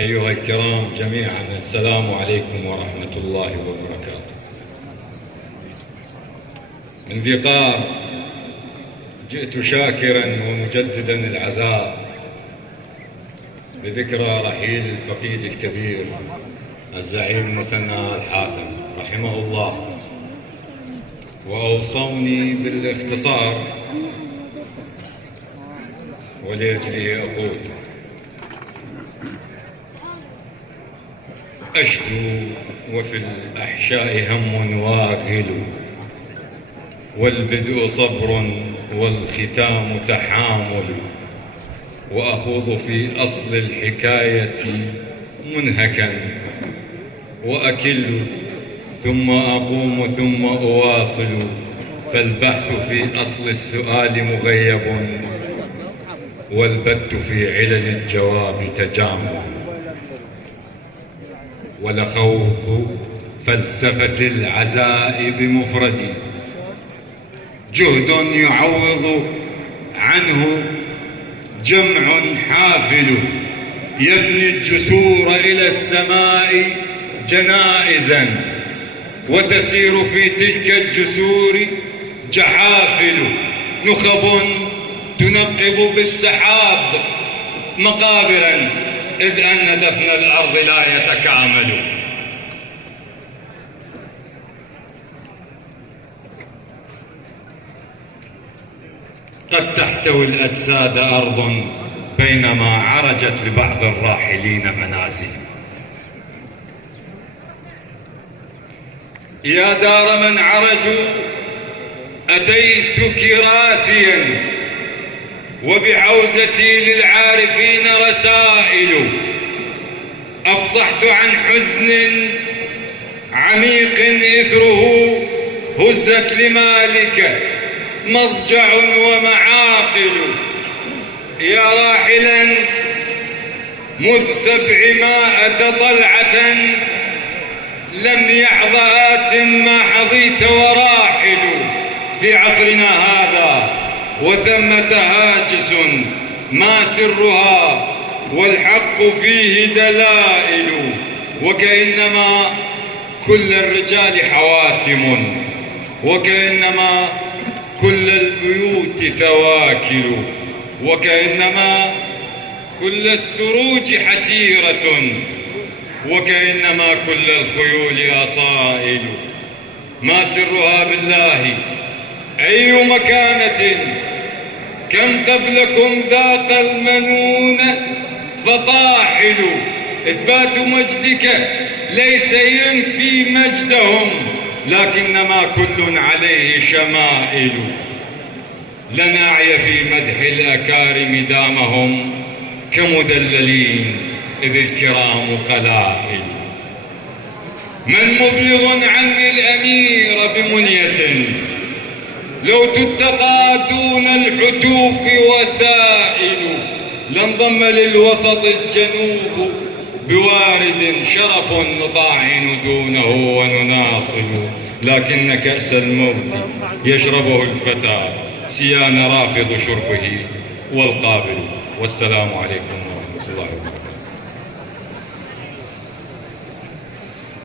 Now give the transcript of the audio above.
أيها الكرام جميعا، السلام عليكم ورحمة الله وبركاته. من ذي قار جئت شاكرا ومجددا العزاء بذكرى رحيل الفقيد الكبير الزعيم مثنى الحاتم رحمه الله، وأوصوني بالاختصار ولأجله أقول: أشدو وفي الأحشاء هم واغل، والبدء صبر والختام تحامل، وأخوض في أصل الحكاية منهكا وأكل، ثم أقوم ثم أواصل، فالبحث في أصل السؤال مغيب، والبت في علل الجواب تجامل. ولخوض فلسفة العزاء بمفردي جهد يعوض عنه جمع حافل، يبني الجسور إلى السماء جنائزا، وتسير في تلك الجسور جحافل، نخب تنقب بالسحاب مقابرا، إذ أن دفن الأرض لا يتكامل. قد تحتوي الأجساد أرض، بينما عرجت لبعض الراحلين منازل. يا دار من عرجوا أتيتك راثيا، وبحوزتي للعارفين رسائل، أفصحت عن حزن عميق إثره هزت لمالك مضجع ومعاقل. يا راحلا مذ 700 طلعة لم يحظ آت ما حظيت وراحل، في عصرنا هذا وثمة هاجس ما سرها والحق فيه دلائل، وكأنما كل الرجال حواتم، وكأنما كل البيوت ثواكل، وكأنما كل السروج حسيرة، وكأنما كل الخيول أصائل. ما سرها بالله أي مكانة، كم قبلكم ذاق المنون فطاحل. إثبات مجدك ليس ينفي مجدهم، لكنما كل عليه شمائل. لن أعي في مدح الأكارم دامهم كمدللين، إذ الكرام قلائل. من مبلغ عني الأمير بمنية، لو تتقى دون الحتوف وسائل. لانضم للوسط الجنوب بوارد، شرف نطاعن دونه ونناصل، لكن كأس الموت يشربه الفتى، سيان رافض شربه والقابل. والسلام عليكم.